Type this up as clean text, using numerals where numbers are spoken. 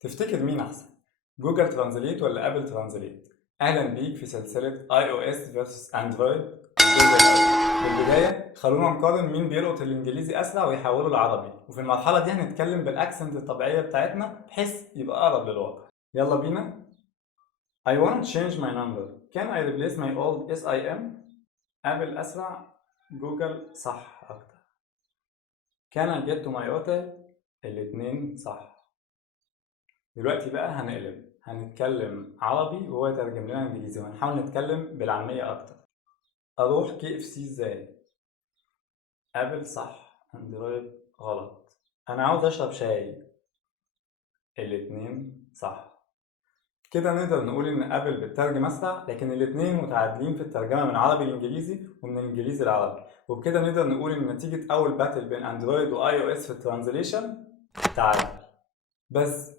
تفتكر مين أحسن؟ جوجل ترانزليت ولا أبل ترانزليت؟ أهلا بيك في سلسلة iOS vs أندرويد الجزء الأول. بالبداية خلونا نقارن مين بيلقط الإنجليزي أسرع ويحوله العربي، وفي المرحلة دي هنتكلم بالأكسنت الطبيعية بتاعتنا بحيث يبقى أقرب للواقع. يلا بينا. I want to change my number. Can I replace my old SIM؟ أبل أسرع، جوجل صح أكتر. Can I get to my hotel؟ الاتنين صح. دلوقتي بقى هنتكلم عربي وهو يترجم لنا انجليزي، وهنحاول نتكلم بالعامية اكتر. اروح KFC ازاي؟ ابل صح، اندرويد غلط. انا عاوز اشرب شاي، الاتنين صح. كده نقدر نقول ان ابل بتترجم اسرع، لكن الاتنين متعادلين في الترجمة من عربي لانجليزي ومن انجليزي لعربي، وبكده نقدر نقول ان نتيجة اول باتل بين اندرويد واي او اس في الترانزليشن تعادل. بس